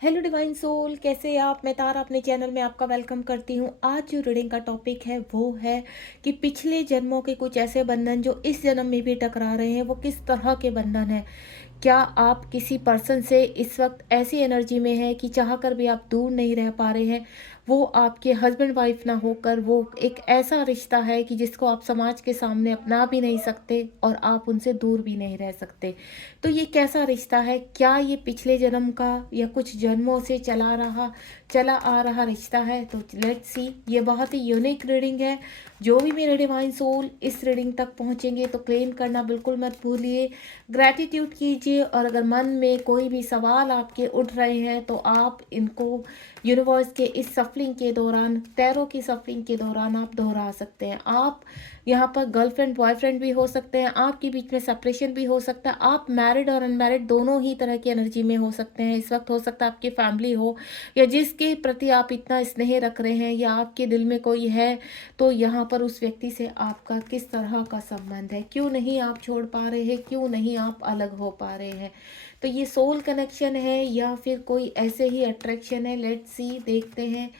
Hello divine soul, कैसे हैं आप? मैं तारा अपने चैनल में आपका वेलकम करती हूँ। आज जो रीडिंग का टॉपिक है वो है कि पिछले जन्मों के कुछ ऐसे बंधन जो इस जन्म में भी टकरा रहे हैं, वो किस तरह के बंधन हैं। क्या आप किसी पर्सन से इस वक्त ऐसी एनर्जी में है कि चाह कर भी आप दूर नहीं रह पा रहे हैं? वो आपके हस्बैंड वाइफ ना होकर वो एक ऐसा रिश्ता है कि जिसको आप समाज के सामने अपना भी नहीं सकते और आप उनसे दूर भी नहीं रह सकते। तो ये कैसा रिश्ता है? क्या ये पिछले जन्म का या कुछ जन्मों से चला आ रहा रिश्ता है? तो लेट्स सी। ये बहुत ही यूनिक रीडिंग है। जो भी मेरे डिवाइन सोल इस रीडिंग तक पहुंचेंगे तो क्लेम करना बिल्कुल मत भूलिए। ग्रैटिट्यूड कीजिए, और अगर मन में कोई भी सवाल आपके उठ रहे हैं तो आप इनको यूनिवर्स के इस सफलिंग के दौरान, टैरो की सफलिंग के दौरान आप दोहरा सकते हैं। आप यहाँ पर गर्लफ्रेंड बॉयफ्रेंड भी हो सकते हैं, आपके बीच में सेपरेशन भी हो सकता है, आप मैरिड और अनमैरिड दोनों ही तरह की एनर्जी में हो सकते हैं। इस वक्त हो सकता है आपकी फैमिली हो या जिसके प्रति आप इतना स्नेह रख रहे हैं, या आपके दिल में कोई है, तो यहाँ पर उस व्यक्ति से आपका किस तरह का संबंध है, क्यों नहीं आप छोड़ पा रहे हैं, क्यों नहीं आप अलग हो पा रहे हैं। तो ये सोल कनेक्शन है या फिर कोई ऐसे ही अट्रैक्शन है? लेट्स सी, देखते हैं।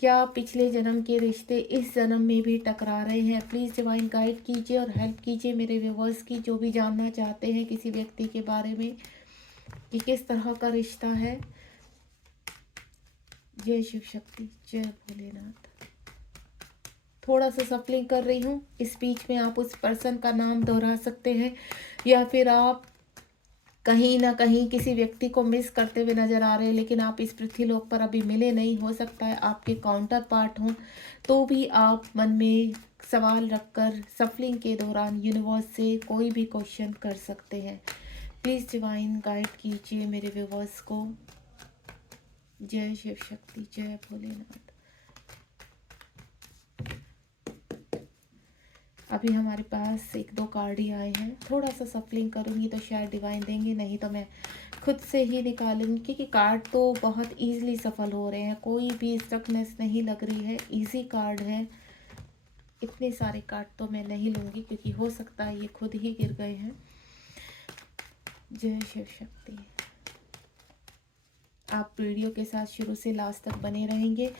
क्या पिछले जन्म के रिश्ते इस जन्म में भी टकरा रहे हैं? प्लीज़ डिवाइन गाइड कीजिए और हेल्प कीजिए मेरे व्यूवर्स की, जो भी जानना चाहते हैं किसी व्यक्ति के बारे में कि किस तरह का रिश्ता है। जय शिव शक्ति, जय भोलेनाथ। थोड़ा सा सफलिंग कर रही हूँ। इस बीच में आप उस पर्सन का नाम दोहरा सकते हैं, या फिर आप कहीं ना कहीं किसी व्यक्ति को मिस करते हुए नजर आ रहे हैं, लेकिन आप इस पृथ्वीलोक पर अभी मिले नहीं। हो सकता है आपके काउंटर पार्ट हों, तो भी आप मन में सवाल रखकर सफलिंग के दौरान यूनिवर्स से कोई भी क्वेश्चन कर सकते हैं। प्लीज़ डिवाइन गाइड कीजिए मेरे व्यूवर्स को। जय शिव शक्ति, जय भोलेनाथ। अभी हमारे पास एक दो कार्ड ही आए हैं। थोड़ा सा सफलिंग करूँगी तो शायद डिवाइन देंगे, नहीं तो मैं खुद से ही निकालूंगी, क्योंकि कार्ड तो बहुत ईजिली सफल हो रहे हैं, कोई भी स्टकनेस नहीं लग रही है, इजी कार्ड है। इतने सारे कार्ड तो मैं नहीं लूँगी, क्योंकि हो सकता है ये खुद ही गिर गए हैं। जय शिव शक्ति। आप वीडियो के साथ शुरू से लास्ट तक बने रहेंगे,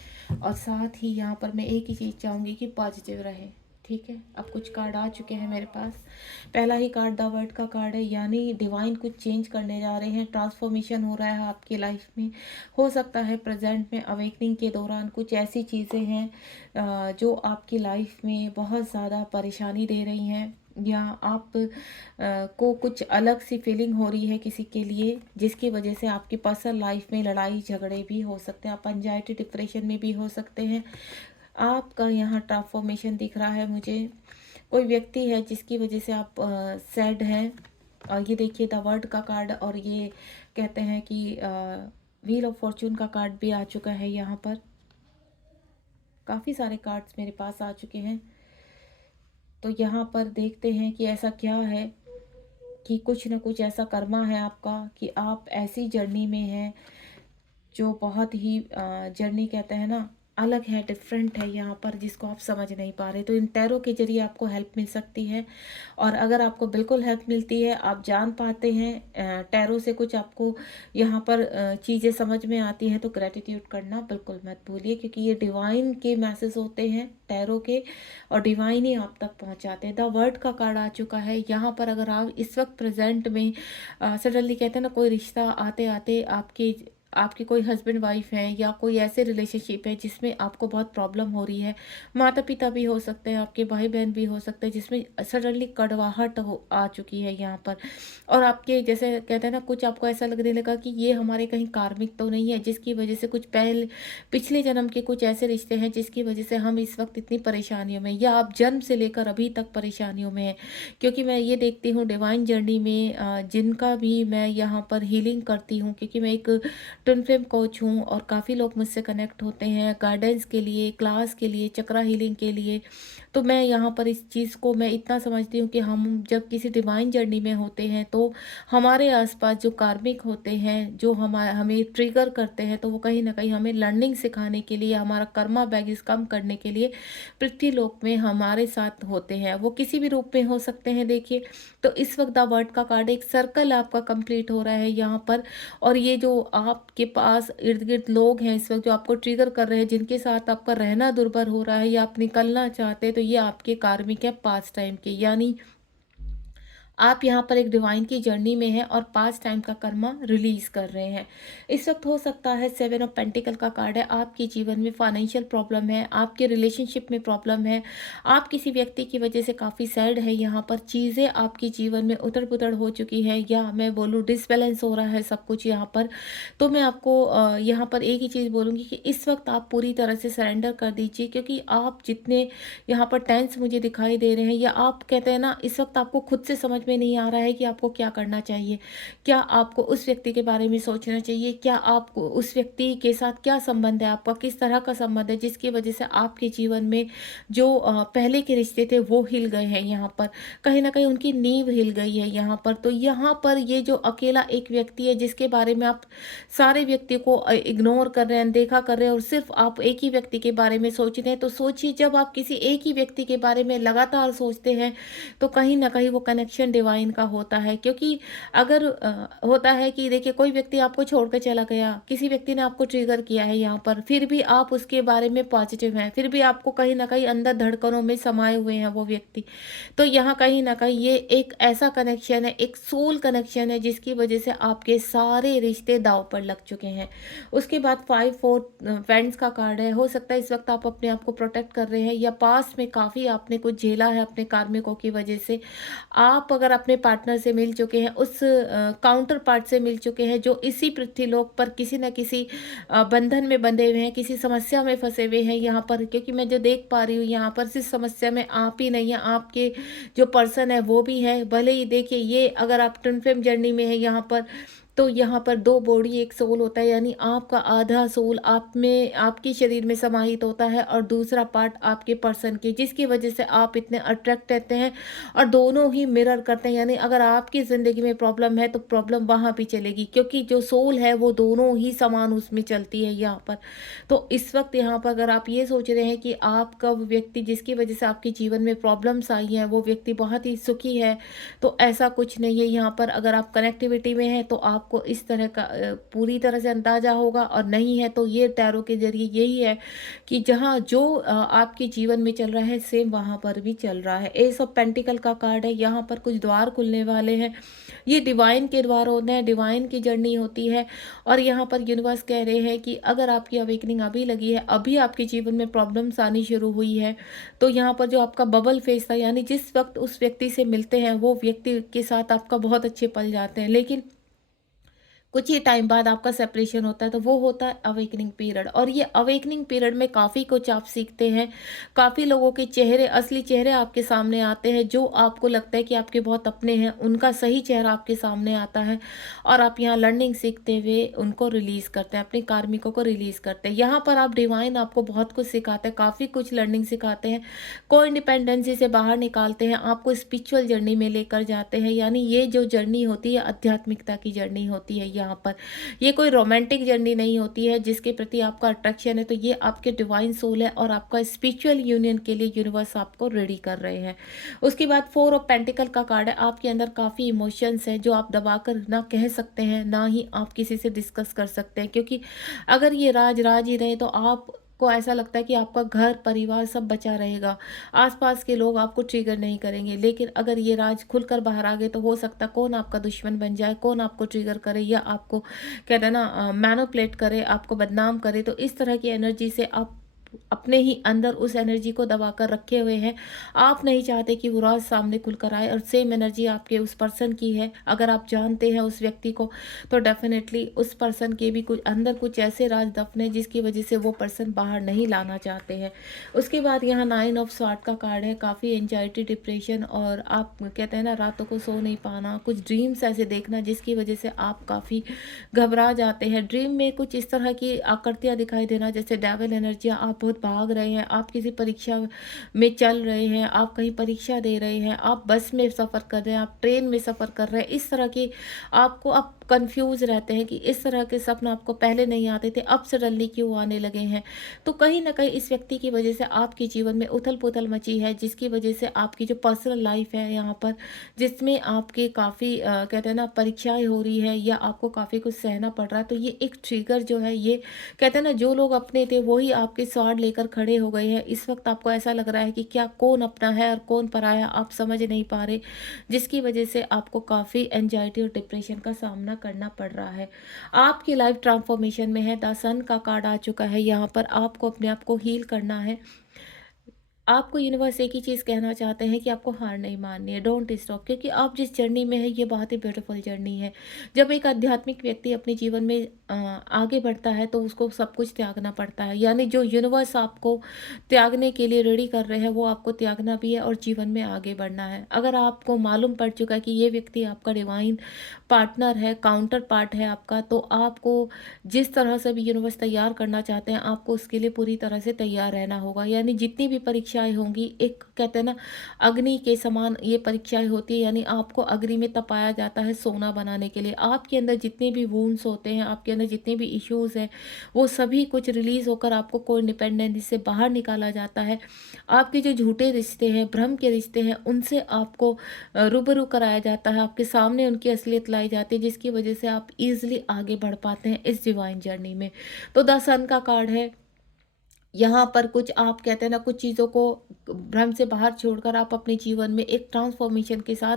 और साथ ही यहाँ पर मैं एक ही चीज़ चाहूँगी कि पॉजिटिव रहे। ठीक है, अब कुछ कार्ड आ चुके हैं मेरे पास। पहला ही कार्ड द वर्ड का कार्ड है, यानी डिवाइन कुछ चेंज करने जा रहे हैं, ट्रांसफॉर्मेशन हो रहा है आपकी लाइफ में। हो सकता है प्रेजेंट में अवेकनिंग के दौरान कुछ ऐसी चीज़ें हैं जो आपकी लाइफ में बहुत ज़्यादा परेशानी दे रही हैं, या आप को कुछ अलग सी फीलिंग हो रही है किसी के लिए, जिसकी वजह से आपकी पर्सनल लाइफ में लड़ाई झगड़े भी हो सकते हैं, आप एंजाइटी डिप्रेशन में भी हो सकते हैं। आपका यहाँ ट्रांसफॉर्मेशन दिख रहा है मुझे। कोई व्यक्ति है जिसकी वजह से आप सैड हैं। और ये देखिए द वर्ड का कार्ड, और ये कहते हैं कि व्हील ऑफ फॉर्चून का कार्ड भी आ चुका है यहाँ पर। काफ़ी सारे कार्ड्स मेरे पास आ चुके हैं। तो यहाँ पर देखते हैं कि ऐसा क्या है कि कुछ ना कुछ ऐसा कर्मा है आपका कि आप ऐसी जर्नी में हैं जो बहुत ही जर्नी कहते हैं ना, अलग है, डिफरेंट है यहाँ पर, जिसको आप समझ नहीं पा रहे। तो इन टैरो के जरिए आपको हेल्प मिल सकती है, और अगर आपको बिल्कुल हेल्प मिलती है, आप जान पाते हैं टैरो से कुछ आपको यहाँ पर चीज़ें समझ में आती हैं, तो ग्रेटिट्यूड करना बिल्कुल मत भूलिए, क्योंकि ये डिवाइन के मैसेज होते हैं टैरो के, और डिवाइन ही आप तक पहुँचाते हैं। द वर्ड का कार्ड आ चुका है यहाँ पर। अगर आप इस वक्त प्रेजेंट में सडनली कहते हैं ना, कोई रिश्ता आते आते आपके आपके कोई हस्बैंड वाइफ हैं, या कोई ऐसे रिलेशनशिप है जिसमें आपको बहुत प्रॉब्लम हो रही है, माता पिता भी हो सकते हैं, आपके भाई बहन भी हो सकते हैं, जिसमें सडनली कड़वाहट हो आ चुकी है यहाँ पर, और आपके जैसे कहते हैं ना, कुछ आपको ऐसा लगने लगा कि ये हमारे कहीं कार्मिक तो नहीं है, जिसकी वजह से कुछ पिछले जन्म के कुछ ऐसे रिश्ते हैं जिसकी वजह से हम इस वक्त इतनी परेशानियों में, या आप जन्म से लेकर अभी तक परेशानियों में हैं। क्योंकि मैं ये देखती हूँ डिवाइन जर्नी में जिनका भी मैं यहाँ पर हीलिंग करती हूँ, क्योंकि मैं एक ट्विन फ्लेम कोच हूँ, और काफ़ी लोग मुझसे कनेक्ट होते हैं गाइडेंस के लिए, क्लास के लिए, चक्रा हीलिंग के लिए। तो मैं यहाँ पर इस चीज़ को मैं इतना समझती हूँ कि हम जब किसी डिवाइन जर्नी में होते हैं तो हमारे आसपास जो कार्मिक होते हैं, जो हमें ट्रिगर करते हैं, तो वो कहीं ना कहीं हमें लर्निंग सिखाने के लिए, हमारा कर्मा बैगेज कम करने के लिए पृथ्वी लोक में हमारे साथ होते हैं। वो किसी भी रूप में हो सकते हैं। देखिए, तो इस वक्त द वर्ड का कार्ड, एक सर्कल आपका कंप्लीट हो रहा है यहाँ पर, और ये जो आप आपके पास इर्द गिर्द लोग हैं इस वक्त जो आपको ट्रिगर कर रहे हैं, जिनके साथ आपका रहना दुर्भर हो रहा है या आप निकलना चाहते हैं, तो ये आपके कार्मिक है पास्ट टाइम के। यानी आप यहाँ पर एक डिवाइन की जर्नी में हैं और पास्ट टाइम का कर्मा रिलीज कर रहे हैं। इस वक्त हो सकता है 7 ऑफ पेंटिकल का कार्ड है, आपके जीवन में फाइनेंशियल प्रॉब्लम है, आपके रिलेशनशिप में प्रॉब्लम है, आप किसी व्यक्ति की वजह से काफ़ी सैड है, यहाँ पर चीज़ें आपके जीवन में उतर पुतर हो चुकी है, या मैं बोलूँ डिसबैलेंस हो रहा है सब कुछ यहाँ पर। तो मैं आपको यहाँ पर एक ही चीज़ बोलूँगी कि इस वक्त आप पूरी तरह से सरेंडर कर दीजिए, क्योंकि आप जितने यहाँ पर टेंस मुझे दिखाई दे रहे हैं, या आप कहते हैं ना, इस वक्त आपको खुद से समझ में नहीं आ रहा है कि आपको क्या करना चाहिए। क्या आपको उस व्यक्ति के बारे में सोचना चाहिए? क्या आपको उस व्यक्ति के साथ क्या संबंध है आपका? किस तरह का संबंध है जिसकी वजह से आपके जीवन में जो पहले के रिश्ते थे वो हिल गए हैं यहाँ पर। कहीं न कहीं उनकी नींव हिल गई है यहाँ पर। तो यहाँ पर ये जो अकेला एक व्यक्ति है जिसके बारे में आप सारे व्यक्ति को इग्नोर कर रहे हैं, अनदेखा कर रहे हैं और सिर्फ़ आप एक ही व्यक्ति के बारे में सोच रहे हैं। तो सोचिए, जब आप किसी एक ही व्यक्ति के बारे में लगातार सोचते हैं, तो कहीं न कहीं वो कनेक्शन डिवाइन का होता है। क्योंकि अगर होता है कि देखिए, कोई व्यक्ति आपको छोड़ के चला गया, किसी व्यक्ति ने आपको ट्रिगर किया है यहाँ पर, फिर भी आप उसके बारे में पॉजिटिव हैं, फिर भी आपको कहीं न कहीं अंदर धड़कनों में समाये हुए हैं वो व्यक्ति। तो यहाँ कहीं न कहीं ये एक ऐसा कनेक्शन है, एक सोल कनेक्शन है, जिसकी वजह से आपके सारे रिश्ते दाँव पर लग चुके हैं। उसके बाद 5 फ्रेंड्स का कार्ड है। हो सकता है इस वक्त आप अपने आप को प्रोटेक्ट कर रहे हैं, या पास्ट में काफ़ी आपने कुछ झेला है अपने कार्मिकों की वजह से। आप अगर अपने पार्टनर से मिल चुके हैं, उस काउंटर पार्ट से मिल चुके हैं जो इसी पृथ्वीलोक पर किसी न किसी बंधन में बंधे हुए हैं, किसी समस्या में फंसे हुए हैं यहाँ पर। क्योंकि मैं जो देख पा रही हूँ यहाँ पर, इस समस्या में आप ही नहीं है, आपके जो पर्सन है वो भी है। भले ही देखिए, ये अगर आप ट्विन फ्लेम जर्नी में है यहाँ पर, तो यहाँ पर 2 बॉडी 1 सोल होता है। यानी आपका आधा सोल आप में, आपके शरीर में समाहित होता है, और दूसरा पार्ट आपके पर्सन की, जिसकी वजह से आप इतने अट्रैक्ट रहते हैं और दोनों ही मिरर करते हैं। यानी अगर आपकी ज़िंदगी में प्रॉब्लम है तो प्रॉब्लम वहाँ भी चलेगी, क्योंकि जो सोल है वो दोनों ही समान उसमें चलती है यहाँ पर। तो इस वक्त यहाँ पर अगर आप ये सोच रहे हैं कि आपका वो व्यक्ति जिसकी वजह से आपके जीवन में प्रॉब्लम्स आई हैं, वो व्यक्ति बहुत ही सुखी है, तो ऐसा कुछ नहीं है यहाँ पर। अगर आप कनेक्टिविटी में हैं तो आपको इस तरह का पूरी तरह से अंदाज़ा होगा, और नहीं है तो ये टैरो के ज़रिए यही है कि जहाँ जो आपके जीवन में चल रहा है, सेम वहाँ पर भी चल रहा है। एस ऑफ पेंटिकल का कार्ड है। यहाँ पर कुछ द्वार खुलने वाले हैं। ये डिवाइन के द्वार होते हैं, डिवाइन की जर्नी होती है। और यहाँ पर यूनिवर्स कह रहे हैं कि अगर आपकी अवेकनिंग अभी लगी है, अभी आपके जीवन में प्रॉब्लम्स आनी शुरू हुई है, तो यहाँ पर जो आपका बबल फेस था, यानी जिस वक्त उस व्यक्ति से मिलते हैं, वो व्यक्ति के साथ आपका बहुत अच्छे पल जाते हैं, लेकिन कुछ ही टाइम बाद आपका सेपरेशन होता है, तो वो होता है अवेकनिंग पीरियड। और ये अवेकनिंग पीरियड में काफ़ी कुछ आप सीखते हैं। काफ़ी लोगों के चेहरे, असली चेहरे आपके सामने आते हैं, जो आपको लगता है कि आपके बहुत अपने हैं, उनका सही चेहरा आपके सामने आता है, और आप यहाँ लर्निंग सीखते हुए उनको रिलीज़ करते हैं, अपने कार्मिकों को रिलीज़ करते हैं। यहाँ पर आप डिवाइन आपको बहुत कुछ सिखाते हैं, काफ़ी कुछ लर्निंग सिखाते हैं, को इंडिपेंडेंसी से बाहर निकालते हैं, आपको स्पिरिचुअल जर्नी में लेकर जाते हैं। यानी ये जो जर्नी होती है, आध्यात्मिकता की जर्नी होती है। यहाँ पर ये कोई रोमांटिक जर्नी नहीं होती है जिसके प्रति आपका अट्रैक्शन है, तो ये आपके डिवाइन सोल है, और आपका स्पिरिचुअल यूनियन के लिए यूनिवर्स आपको रेडी कर रहे हैं। उसके बाद 4 ऑफ पेंटिकल का कार्ड है। आपके अंदर काफ़ी इमोशंस हैं जो आप दबाकर ना कह सकते हैं, ना ही आप किसी से डिस्कस कर सकते हैं, क्योंकि अगर ये राज राज ही रहे तो आप को ऐसा लगता है कि आपका घर परिवार सब बचा रहेगा, आसपास के लोग आपको ट्रिगर नहीं करेंगे। लेकिन अगर ये राज खुलकर बाहर आ गए, तो हो सकता है कौन आपका दुश्मन बन जाए, कौन आपको ट्रिगर करे, या आपको कहते हैं ना मैनिपुलेट करे, आपको बदनाम करे। तो इस तरह की एनर्जी से आप अपने ही अंदर उस एनर्जी को दबाकर रखे हुए हैं। आप नहीं चाहते कि वो राज सामने खुलकर आए, और सेम एनर्जी आपके उस पर्सन की है। अगर आप जानते हैं उस व्यक्ति को, तो डेफिनेटली उस पर्सन के भी कुछ अंदर कुछ ऐसे राज दफन है जिसकी वजह से वो पर्सन बाहर नहीं लाना चाहते हैं। उसके बाद यहाँ 9 ऑफ स्वॉर्ड का कार्ड है। काफ़ी एंजाइटी, डिप्रेशन, और आप कहते हैं ना रातों को सो नहीं पाना, कुछ ड्रीम्स ऐसे देखना जिसकी वजह से आप काफ़ी घबरा जाते हैं। ड्रीम में कुछ इस तरह की आकृतियाँ दिखाई देना, जैसे डेविल एनर्जियाँ, आप बहुत भाग रहे हैं, आप किसी परीक्षा में चल रहे हैं, आप कहीं परीक्षा दे रहे हैं, आप बस में सफ़र कर रहे हैं, आप ट्रेन में सफ़र कर रहे हैं, इस तरह की आपको आप कंफ्यूज रहते हैं कि इस तरह के सपने आपको पहले नहीं आते थे, अब सडनली क्यों आने लगे हैं। तो कहीं न कहीं इस व्यक्ति की वजह से आपके जीवन में उथल-पुथल मची है, जिसकी वजह से आपकी जो पर्सनल लाइफ़ है यहाँ पर, जिसमें आपके काफ़ी कहते हैं ना परीक्षाएँ हो रही है या आपको काफ़ी कुछ सहना पड़ रहा है। तो ये एक ट्रिगर जो है, ये कहते हैं ना, जो लोग अपने थे वही आपके स्वाड लेकर खड़े हो गए हैं। इस वक़्त आपको ऐसा लग रहा है कि क्या कौन अपना है और कौन पराया, आप समझ नहीं पा रहे, जिसकी वजह से आपको काफ़ी एंग्जायटी और डिप्रेशन का सामना करना पड़ रहा है। आपकी लाइफ ट्रांसफॉर्मेशन में है, द सन का कार्ड आ चुका है यहाँ पर। आपको अपने आप को हील करना है। आपको यूनिवर्स एक ही चीज़ कहना चाहते हैं कि आपको हार नहीं माननी है, डोंट स्टॉप, क्योंकि आप जिस जर्नी में है ये बहुत ही ब्यूटीफुल जर्नी है। जब एक आध्यात्मिक व्यक्ति अपने जीवन में आगे बढ़ता है तो उसको सब कुछ त्यागना पड़ता है, यानी जो यूनिवर्स आपको त्यागने के लिए रेडी कर रहे हैं वो आपको त्यागना भी है और जीवन में आगे बढ़ना है। अगर आपको मालूम पड़ चुका है कि ये व्यक्ति आपका डिवाइन पार्टनर है, काउंटर पार्ट है आपका, तो आपको जिस तरह से भी यूनिवर्स तैयार करना चाहते हैं, आपको उसके लिए पूरी तरह से तैयार रहना होगा। यानी जितनी भी परीक्षाएँ होंगी, एक कहते हैं ना अग्नि के समान ये परीक्षाएँ होती है, यानी आपको अग्नि में तपाया जाता है सोना बनाने के लिए। आपके अंदर जितने भी वुंड्स होते हैं, आपके अंदर जितने भी इश्यूज़ हैं, वो सभी कुछ रिलीज़ होकर आपको कोडिपेंडेंसी से बाहर निकाला जाता है। आपके जो झूठे रिश्ते हैं, भ्रम के रिश्ते हैं, उनसे आपको रूबरू कराया जाता है, आपके सामने उनकी असलियत लाई जाती है, जिसकी वजह से आप ईज़िली आगे बढ़ पाते हैं इस डिवाइन जर्नी में। तो द सन का कार्ड है। यहाँ पर कुछ आप कहते हैं ना, कुछ चीज़ों को भ्रम से बाहर छोड़कर आप अपने जीवन में एक ट्रांसफॉर्मेशन के साथ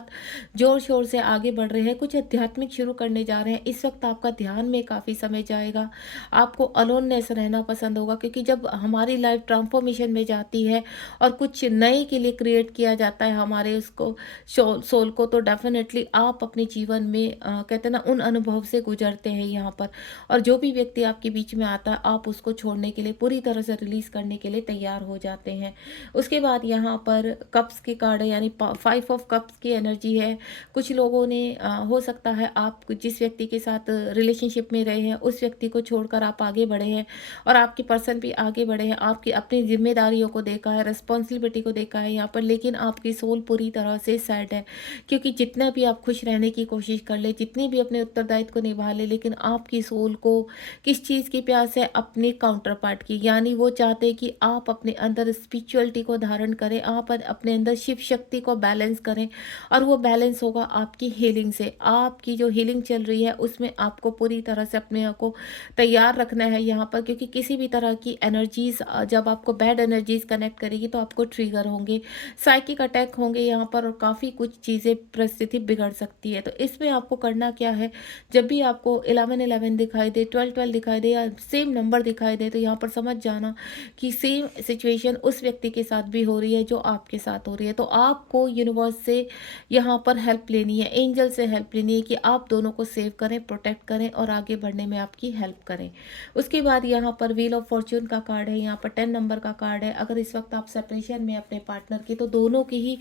जोर शोर से आगे बढ़ रहे हैं, कुछ आध्यात्मिक शुरू करने जा रहे हैं। इस वक्त आपका ध्यान में काफ़ी समय जाएगा, आपको अलोननेस रहना पसंद होगा, क्योंकि जब हमारी लाइफ ट्रांसफॉर्मेशन में जाती है और कुछ नए के लिए क्रिएट किया जाता है हमारे उसको सोल को, तो डेफिनेटली आप अपने जीवन में कहते हैं ना उन अनुभव से गुजरते हैं यहाँ पर। और जो भी व्यक्ति आपके बीच में आता है, आप उसको छोड़ने के लिए, पूरी तरह से रिलीज़ करने के लिए तैयार हो जाते हैं। उसके बाद यहाँ पर कप्स के कार्ड है, यानी 5 ऑफ कप्स की एनर्जी है। कुछ लोगों ने हो सकता है आप जिस व्यक्ति के साथ रिलेशनशिप में रहे हैं, उस व्यक्ति को छोड़कर आप आगे बढ़े हैं और आपके पर्सन भी आगे बढ़े हैं। आपकी अपनी ज़िम्मेदारियों को देखा है, रिस्पॉन्सिबिलिटी को देखा है यहाँ पर, लेकिन आपकी सोल पूरी तरह से सैड है, क्योंकि जितना भी आप खुश रहने की कोशिश कर ले, जितनी भी अपने उत्तरदायित्व को निभा ले, लेकिन आपकी सोल को किस चीज़ की प्यास है? अपने काउंटर पार्ट की। यानी वो चाहते हैं कि आप अपने अंदर स्पिरिचुअलिटी को धारण करें, आप अपने अंदर शिव शक्ति को बैलेंस करें, और वो बैलेंस होगा आपकी हीलिंग से। आपकी जो हीलिंग चल रही है उसमें आपको पूरी तरह से अपने आप को तैयार रखना है यहाँ पर, क्योंकि किसी भी तरह की एनर्जीज जब आपको बैड एनर्जीज कनेक्ट करेगी तो आपको ट्रिगर होंगे, साइकिक अटैक होंगे यहाँ पर, और काफ़ी कुछ चीज़ें परिस्थिति बिगड़ सकती है। तो इसमें आपको करना क्या है, जब भी आपको 11-11 दिखाई दे, 12-12 दिखाई दे, या सेम नंबर दिखाई दे, तो यहाँ पर समझ जाना कि सेम सिचुएशन उस व्यक्ति के साथ भी हो रही है जो आपके साथ हो रही है। तो आपको यूनिवर्स से यहाँ पर हेल्प लेनी है, एंजल से हेल्प लेनी है कि आप दोनों को सेव करें, प्रोटेक्ट करें और आगे बढ़ने में आपकी हेल्प करें। उसके बाद यहाँ पर व्हील ऑफ फॉर्च्यून का कार्ड है, यहाँ पर 10 नंबर का कार्ड है। अगर इस वक्त आप सेपरेशन में अपने पार्टनर की, तो दोनों की ही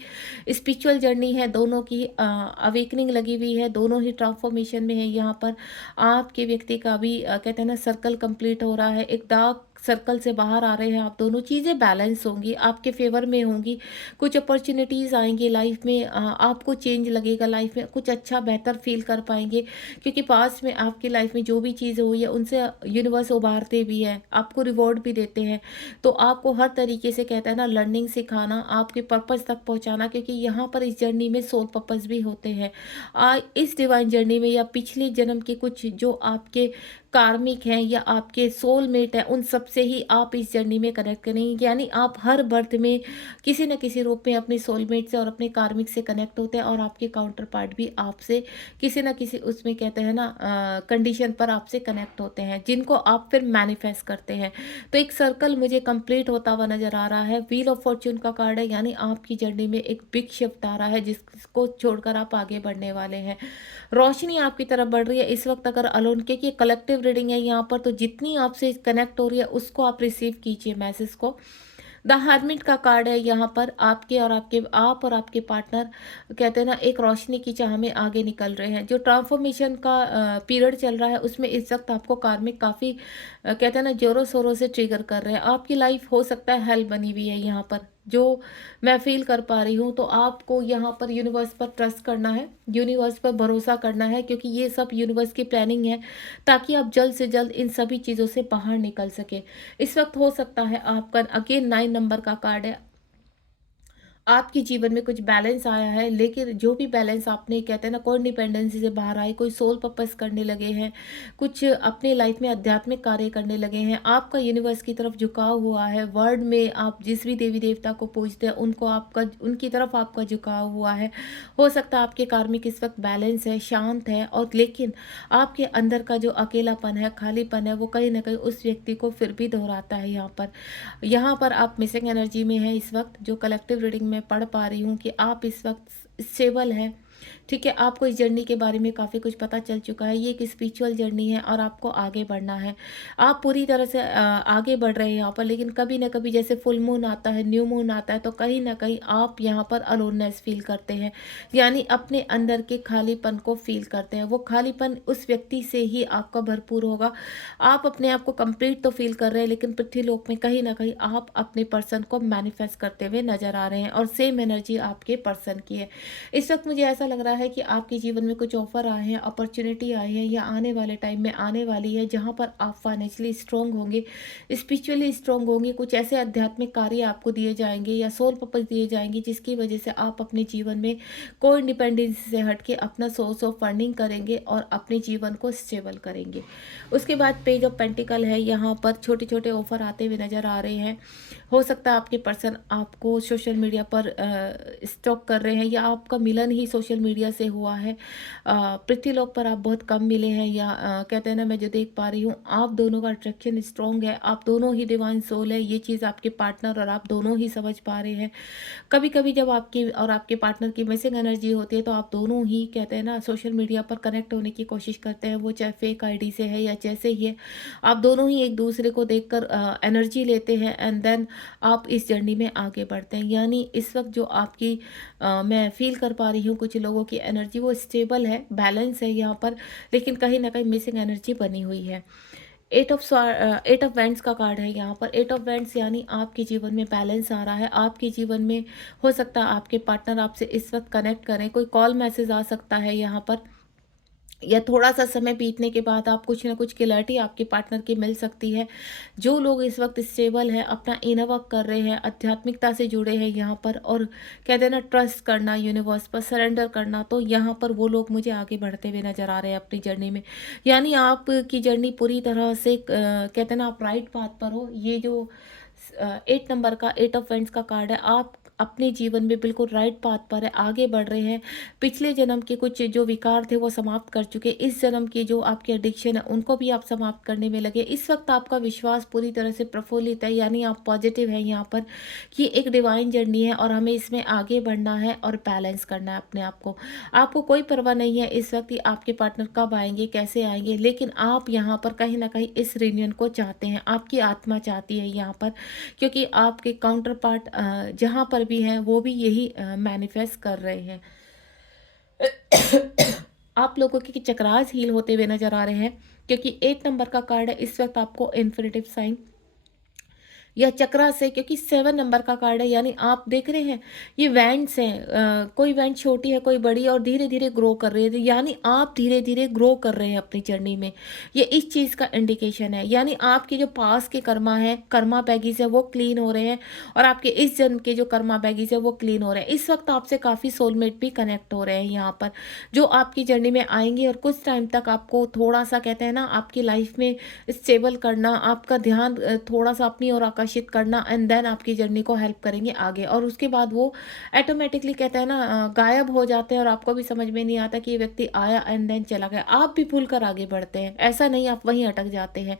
स्पिरिचुअल जर्नी है, दोनों की अवेकनिंग लगी हुई है, दोनों ही ट्रांसफॉर्मेशन में है। यहाँ पर आपके व्यक्ति का भी कहते हैं ना सर्कल कंप्लीट हो रहा है, एक डार्क सर्कल से बाहर आ रहे हैं आप दोनों। चीज़ें बैलेंस होंगी, आपके फेवर में होंगी, कुछ अपॉर्चुनिटीज़ आएंगी लाइफ में, आपको चेंज लगेगा लाइफ में, कुछ अच्छा बेहतर फील कर पाएंगे, क्योंकि पास्ट में आपकी लाइफ में जो भी चीज़ें हुई है उनसे यूनिवर्स उभारते भी है, आपको रिवॉर्ड भी देते हैं। तो आपको हर तरीके से कहता है ना लर्निंग सिखाना, आपके पर्पज़ तक पहुँचाना, क्योंकि यहाँ पर इस जर्नी में सोल पर्पज़ भी होते हैं। इस डिवाइन जर्नी में या पिछले जन्म के कुछ जो आपके कार्मिक हैं या आपके सोलमेट हैं, उन सब से ही आप इस जर्नी में कनेक्ट करेंगे। यानी आप हर बर्थ में किसी न किसी रूप में अपने सोलमेट से और अपने कार्मिक से कनेक्ट होते हैं, और आपके काउंटर पार्ट भी आपसे किसी न किसी उसमें कहते हैं ना कंडीशन पर आपसे कनेक्ट होते हैं, जिनको आप फिर मैनिफेस्ट करते हैं। तो एक सर्कल मुझे कंप्लीट होता हुआ नजर आ रहा है। व्हील ऑफ फॉर्च्यून का कार्ड है, यानी आपकी जर्नी में एक बिग शिफ्ट आ रहा है, जिसको छोड़कर आप आगे बढ़ने वाले हैं। रोशनी आपकी तरफ बढ़ रही है इस वक्त। अगर अलोन के कलेक्टिव रीडिंग है यहाँ पर, तो जितनी आपसे कनेक्ट हो रही है उसको आप रिसीव कीजिए मैसेज को। द हर्मिट का कार्ड है यहाँ पर, आप और आपके पार्टनर कहते हैं ना एक रोशनी की चाह में आगे निकल रहे हैं। जो ट्रांसफॉर्मेशन का पीरियड चल रहा है उसमें इस वक्त आपको कार्मिक काफ़ी कहते हैं ना जोरों शोरों से ट्रिगर कर रहे हैं। आपकी लाइफ हो सकता है हेल बनी हुई है यहाँ पर, जो मैं फ़ील कर पा रही हूँ। तो आपको यहाँ पर यूनिवर्स पर ट्रस्ट करना है, यूनिवर्स पर भरोसा करना है, क्योंकि ये सब यूनिवर्स की प्लानिंग है, ताकि आप जल्द से जल्द इन सभी चीज़ों से बाहर निकल सकें। इस वक़्त हो सकता है आपका अगेन 9 नंबर का कार्ड है, आपके जीवन में कुछ बैलेंस आया है, लेकिन जो भी बैलेंस आपने कहते हैं ना कोडिपेंडेंसी से बाहर आए, कोई सोल पर्पस करने लगे हैं, कुछ अपने लाइफ में आध्यात्मिक कार्य करने लगे हैं, आपका यूनिवर्स की तरफ झुकाव हुआ है, वर्ल्ड में आप जिस भी देवी देवता को पूजते हैं उनको आपका उनकी तरफ आपका झुकाव हुआ है। हो सकता है आपके कार्मिक इस वक्त बैलेंस है, शांत है, और लेकिन आपके अंदर का जो अकेलापन है, खालीपन है, वो कहीं ना कहीं उस व्यक्ति को फिर भी दोहराता है। यहाँ पर आप मिसिंग एनर्जी में हैं इस वक्त, जो कलेक्टिव रीडिंग में पढ़ पा रही हूँ कि आप इस वक्त स्टेबल हैं। ठीक है, आपको इस जर्नी के बारे में काफ़ी कुछ पता चल चुका है। ये एक स्पिरिचुअल जर्नी है और आपको आगे बढ़ना है। आप पूरी तरह से आगे बढ़ रहे हैं यहाँ पर, लेकिन कभी ना कभी जैसे फुल मून आता है, न्यू मून आता है, तो कहीं ना कहीं आप यहाँ पर अलोननेस फील करते हैं, यानी अपने अंदर के खालीपन को फील करते हैं। वो खालीपन उस व्यक्ति से ही आपका भरपूर होगा। आप अपने आप को कंप्लीट तो फील कर रहे हैं, लेकिन पृथ्वीलोक में कहीं ना कहीं आप अपने पर्सन को मैनिफेस्ट करते हुए नजर आ रहे हैं, और सेम एनर्जी आपके पर्सन की है। इस वक्त मुझे ऐसा लग रहा है कि आपके जीवन में कुछ ऑफर आए हैं, अपॉर्चुनिटी आई है, या आने वाले टाइम में आने वाली है, जहां पर आप फाइनेंशियली स्ट्रांग होंगे, स्पिरिचुअली स्ट्रांग होंगे। कुछ ऐसे आध्यात्मिक कार्य आपको दिए जाएंगे या सोल पर्पस दिए जाएंगे, जिसकी वजह से आप अपने जीवन में कोई इंडिपेंडेंस से हट के अपना सोर्स ऑफ फंडिंग करेंगे और अपने जीवन को स्टेबल करेंगे। उसके बाद पेज ऑफ पेंटिकल है, यहाँ पर छोटे छोटे ऑफर आते हुए नजर आ रहे हैं। हो सकता है आपके पर्सन आपको सोशल मीडिया पर स्टॉक कर रहे हैं, या आपका मिलन ही सोशल मीडिया से हुआ है। पृथ्वीलोक पर आप बहुत कम मिले हैं, या कहते हैं ना, मैं जो देख पा रही हूँ आप दोनों का अट्रैक्शन स्ट्रॉन्ग है, आप दोनों ही डिवाइन सोल है। ये चीज़ आपके पार्टनर और आप दोनों ही समझ पा रहे हैं। कभी कभी जब आपकी और आपके पार्टनर की मिसिंग एनर्जी होती है, तो आप दोनों ही कहते हैं ना सोशल मीडिया पर कनेक्ट होने की कोशिश करते हैं, वो चाहे फेक आईडी से है या जैसे ही है। आप दोनों ही एक दूसरे को देखकर एनर्जी लेते हैं, एंड देन आप इस जर्नी में आगे बढ़ते हैं। यानी इस वक्त जो आपकी मैं फील कर पा रही हूँ कुछ लोगों की एनर्जी, वो स्टेबल है, बैलेंस है यहाँ पर, लेकिन कहीं ना कहीं मिसिंग एनर्जी बनी हुई है। एट ऑफ वेंट्स का कार्ड है यहाँ पर। एट ऑफ वेंट्स यानी आपके जीवन में बैलेंस आ रहा है। आपके जीवन में हो सकता है आपके पार्टनर आपसे इस वक्त कनेक्ट करें, कोई कॉल मैसेज आ सकता है यहाँ पर, या थोड़ा सा समय बीतने के बाद आप कुछ ना कुछ क्लैरिटी आपके पार्टनर की मिल सकती है। जो लोग इस वक्त स्टेबल हैं, अपना इनर वर्क कर रहे हैं, आध्यात्मिकता से जुड़े हैं यहाँ पर, और कहते हैं ना ट्रस्ट करना, यूनिवर्स पर सरेंडर करना, तो यहाँ पर वो लोग मुझे आगे बढ़ते हुए नजर आ रहे हैं अपनी जर्नी में। यानी आपकी जर्नी पूरी तरह से कहते हैं ना आप राइट पाथ पर हो। ये जो 8 नंबर का एट ऑफ वेंट्स का कार्ड है, आप अपने जीवन में बिल्कुल राइट पाथ पर है, आगे बढ़ रहे हैं। पिछले जन्म के कुछ जो विकार थे वो समाप्त कर चुके, इस जन्म की जो आपकी एडिक्शन है उनको भी आप समाप्त करने में लगे। इस वक्त आपका विश्वास पूरी तरह से प्रफुल्लित है, यानी आप पॉजिटिव है यहाँ पर कि एक डिवाइन जर्नी है और हमें इसमें आगे बढ़ना है और बैलेंस करना है अपने आप को। आपको कोई परवाह नहीं है इस वक्त कि आपके पार्टनर कब आएंगे, कैसे आएंगे, लेकिन आप यहाँ पर कहीं ना कहीं इस रियूनियन को चाहते हैं, आपकी आत्मा चाहती है यहाँ पर, क्योंकि आपके काउंटर पार्ट जहाँ पर भी हैं वो भी यही मैनिफेस्ट कर रहे हैं। आप लोगों के चक्रास हील होते हुए नजर आ रहे हैं, क्योंकि 8 नंबर का कार्ड है। इस वक्त आपको इन्फिनिटिव साइन या चक्रा से, क्योंकि 7 नंबर का कार्ड है, यानी आप देख रहे हैं ये वैंड्स हैं, कोई वैंड छोटी है, कोई बड़ी, और धीरे धीरे ग्रो कर रही है, यानी आप धीरे धीरे ग्रो कर रहे हैं अपनी जर्नी में। ये इस चीज़ का इंडिकेशन है, यानी आपके जो पास के कर्मा है, कर्मा बैगीज है, वो क्लीन हो रहे हैं, और आपके इस जन्म के जो कर्मा बैगीज है वो क्लीन हो रहे हैं। इस वक्त आपसे काफ़ी सोलमेट भी कनेक्ट हो रहे हैं यहाँ पर, जो आपकी जर्नी में आएंगे, और कुछ टाइम तक आपको थोड़ा सा कहते हैं ना आपकी लाइफ में स्टेबल करना, आपका ध्यान थोड़ा सा अपनी ओर आकर्षित करना, एंड देन आपकी जर्नी को हेल्प करेंगे आगे। और उसके बाद वो ऑटोमेटिकली कहते हैं ना गायब हो जाते हैं, और आपको भी समझ में नहीं आता कि ये व्यक्ति आया एंड देन चला गया। आप भी भूल कर आगे बढ़ते हैं, ऐसा नहीं आप वहीं अटक जाते हैं।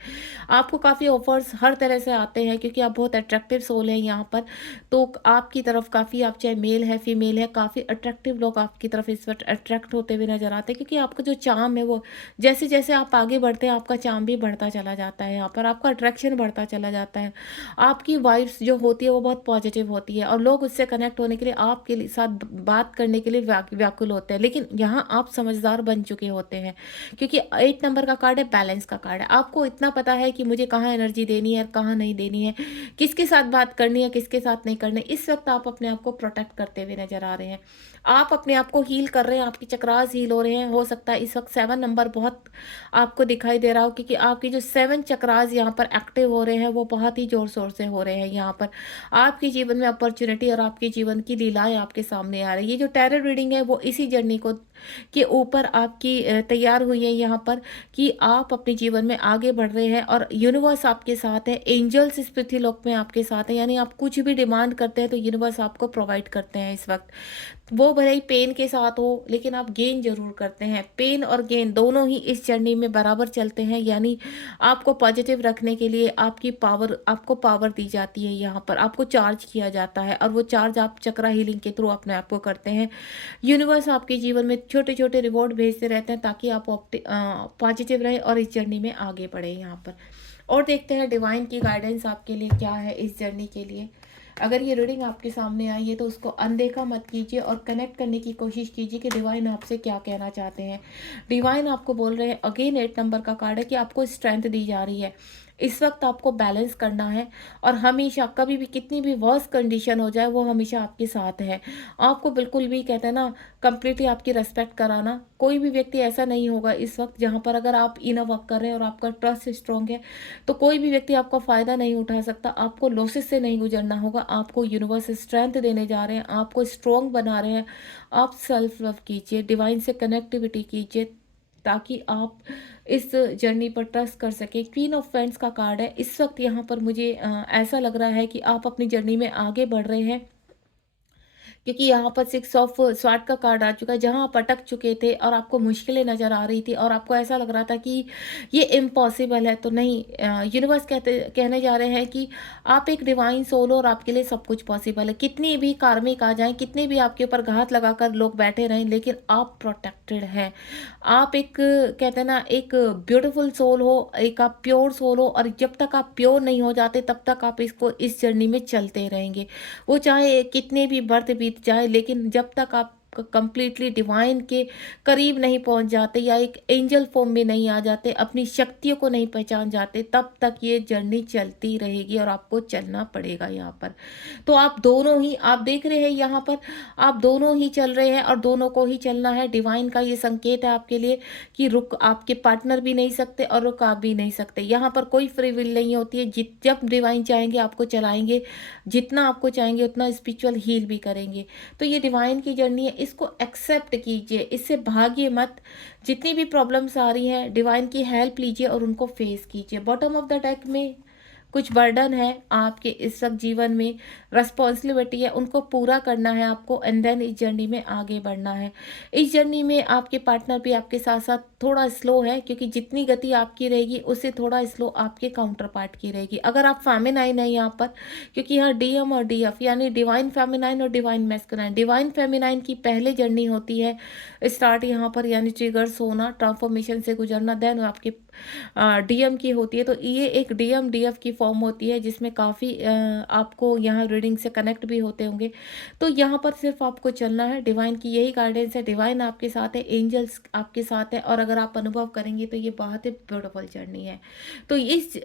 आपको काफ़ी ऑफर्स हर तरह से आते हैं, क्योंकि आप बहुत अट्रैक्टिव सोल हैं यहाँ पर, तो आपकी तरफ काफ़ी, आप चाहे मेल है फीमेल है, काफ़ी अट्रैक्टिव लोग आपकी तरफ इस वक्त अट्रैक्ट होते हुए नजर आते हैं, क्योंकि आपका जो चार्म है वो जैसे जैसे आप आगे बढ़ते हैं आपका चार्म भी बढ़ता चला जाता है, यहाँ पर आपका अट्रैक्शन बढ़ता चला जाता है। आपकी वाइब्स जो होती है वो बहुत पॉजिटिव होती है और लोग उससे कनेक्ट होने के लिए आपके साथ बात करने के लिए व्याकुल होते हैं। लेकिन यहाँ आप समझदार बन चुके होते हैं, क्योंकि 8 नंबर का कार्ड है, बैलेंस का कार्ड है। आपको इतना पता है कि मुझे कहाँ एनर्जी देनी है, कहाँ नहीं देनी है, किसके साथ बात करनी है, किसके साथ नहीं करनी। इस वक्त आप अपने आप को प्रोटेक्ट करते हुए नजर आ रहे हैं। आप अपने आप को हील कर रहे हैं, आपके चक्रास हील हो रहे हैं। हो सकता है इस वक्त 7 नंबर बहुत आपको दिखाई दे रहा हो, क्योंकि आपके जो 7 चक्रास यहाँ पर एक्टिव हो रहे हैं वो बहुत ही जोर शोर से हो रहे हैं। यहाँ पर आपके जीवन में अपॉर्चुनिटी और आपके जीवन की लीलाएं आपके सामने आ रही है। ये जो टैरो रीडिंग है वो इसी जर्नी को के ऊपर आपकी तैयार हुई है यहाँ पर, कि आप अपने जीवन में आगे बढ़ रहे हैं और यूनिवर्स आपके साथ है, एंजल्स इस पृथ्वीलोक में आपके साथ है। यानी आप कुछ भी डिमांड करते हैं तो यूनिवर्स आपको प्रोवाइड करते हैं इस वक्त। वो भले ही पेन के साथ हो, लेकिन आप गेन जरूर करते हैं। पेन और गेन दोनों ही इस जर्नी में बराबर चलते हैं। यानी आपको पॉजिटिव रखने के लिए आपको पावर दी जाती है। यहाँ पर आपको चार्ज किया जाता है और वो चार्ज आप चक्रा हीलिंग के थ्रू अपने आप को करते हैं। यूनिवर्स आपके जीवन में छोटे छोटे रिवॉर्ड भेजते रहते हैं ताकि आप पॉजिटिव रहे और इस जर्नी में आगे बढ़े यहाँ पर। और देखते हैं डिवाइन की गाइडेंस आपके लिए क्या है इस जर्नी के लिए। अगर ये रीडिंग आपके सामने आई है तो उसको अनदेखा मत कीजिए और कनेक्ट करने की कोशिश कीजिए कि डिवाइन आपसे क्या कहना चाहते हैं। डिवाइन आपको बोल रहे हैं, अगेन 8 नंबर का कार्ड है, कि आपको स्ट्रेंथ दी जा रही है। इस वक्त आपको बैलेंस करना है और हमेशा कभी भी कितनी भी वर्स्ट कंडीशन हो जाए वो हमेशा आपके साथ है। आपको बिल्कुल भी कहते हैं ना कंप्लीटली आपकी रिस्पेक्ट कराना। कोई भी व्यक्ति ऐसा नहीं होगा इस वक्त जहाँ पर अगर आप इनर वर्क कर रहे हैं और आपका ट्रस्ट स्ट्रॉन्ग है तो कोई भी व्यक्ति आपका फ़ायदा नहीं उठा सकता। आपको लॉसेस से नहीं गुजरना होगा। आपको यूनिवर्स स्ट्रेंथ देने जा रहे हैं, आपको स्ट्रॉन्ग बना रहे हैं। आप सेल्फ लव कीजिए, डिवाइन से कनेक्टिविटी कीजिए ताकि आप इस जर्नी पर ट्रस्ट कर सके। क्वीन ऑफ पेंट्स का कार्ड है। इस वक्त यहाँ पर मुझे ऐसा लग रहा है कि आप अपनी जर्नी में आगे बढ़ रहे हैं, क्योंकि यहाँ पर 6 ऑफ स्वॉर्ड का कार्ड आ चुका है। जहाँ आप अटक चुके थे और आपको मुश्किलें नज़र आ रही थी और आपको ऐसा लग रहा था कि ये इम्पॉसिबल है, तो नहीं, यूनिवर्स कहने जा रहे हैं कि आप एक डिवाइन सोल हो और आपके लिए सब कुछ पॉसिबल है। कितनी भी कार्मिक आ जाएं, कितने भी आपके ऊपर घात लगाकर लोग बैठे रहें, लेकिन आप प्रोटेक्टेड हैं। आप एक कहते हैं ना एक ब्यूटीफुल सोल हो, एक आप प्योर सोल हो, और जब तक आप प्योर नहीं हो जाते तब तक आप इस जर्नी में चलते रहेंगे। वो चाहे कितने भी बर्थ बीत जाए, लेकिन जब तक आप कंप्लीटली डिवाइन के करीब नहीं पहुंच जाते या एक एंजल फॉर्म में नहीं आ जाते, अपनी शक्तियों को नहीं पहचान जाते, तब तक ये जर्नी चलती रहेगी और आपको चलना पड़ेगा यहाँ पर। तो आप दोनों ही, आप देख रहे हैं यहाँ पर, आप दोनों ही चल रहे हैं और दोनों को ही चलना है। डिवाइन का ये संकेत है आपके लिए कि रुक आपके पार्टनर भी नहीं सकते और रुक आप भी नहीं सकते। यहाँ पर कोई फ्री विल नहीं होती है। जब डिवाइन चाहेंगे आपको चलाएंगे, जितना आपको चाहेंगे उतना स्पिरिचुअल हील भी करेंगे। तो ये डिवाइन की जर्नी है, इसको एक्सेप्ट कीजिए, इससे भागिए मत। जितनी भी प्रॉब्लम्स आ रही हैं, डिवाइन की हेल्प लीजिए और उनको फेस कीजिए। बॉटम ऑफ द डेक में कुछ बर्डन है आपके इस सब जीवन में, रिस्पॉन्सिबिलिटी है, उनको पूरा करना है आपको, एंड देन इस जर्नी में आगे बढ़ना है। इस जर्नी में आपके पार्टनर भी आपके साथ साथ थोड़ा स्लो है, क्योंकि जितनी गति आपकी रहेगी उससे थोड़ा स्लो आपके काउंटर पार्ट की रहेगी। अगर आप फेमिनाइन है यहाँ पर, क्योंकि यहाँ डीएम और डीएफ यानी डिवाइन फेमिनाइन और डिवाइन मैस्कुलाइन। डिवाइन फेमिनाइन की पहले जर्नी होती है स्टार्ट यहाँ पर, यानी ट्रिगर्स होना, ट्रांसफॉर्मेशन से गुजरना। देन आपके डीएम की होती है। तो ये एक डीएम डीएफ की फॉर्म होती है जिसमें काफ़ी आपको यहाँ रीडिंग से कनेक्ट भी होते होंगे। तो यहाँ पर सिर्फ आपको चलना है, डिवाइन की यही गाइडेंस है। डिवाइन आपके साथ है, एंजल्स आपके साथ है, और अगर आप अनुभव करेंगे तो ये बहुत ही ब्यूटीफुल जर्नी है। तो इस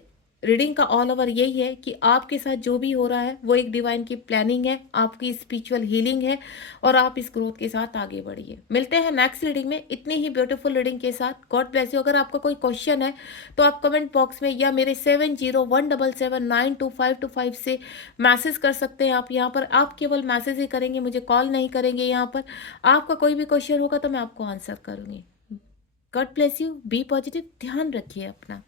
रीडिंग का ऑल ओवर यही है कि आपके साथ जो भी हो रहा है वो एक डिवाइन की प्लानिंग है, आपकी स्पिरिचुअल हीलिंग है, और आप इस ग्रोथ के साथ आगे बढ़िए। मिलते हैं नेक्स्ट रीडिंग में इतनी ही ब्यूटीफुल रीडिंग के साथ। God bless you. अगर आपका कोई क्वेश्चन है तो आप कमेंट बॉक्स में या मेरे 7017792525 से मैसेज कर सकते हैं। आप यहाँ पर आप केवल मैसेज ही करेंगे, मुझे कॉल नहीं करेंगे। यहाँ पर आपका कोई भी क्वेश्चन होगा तो मैं आपको आंसर करूँगी। God bless you, be positive, ध्यान रखिए अपना।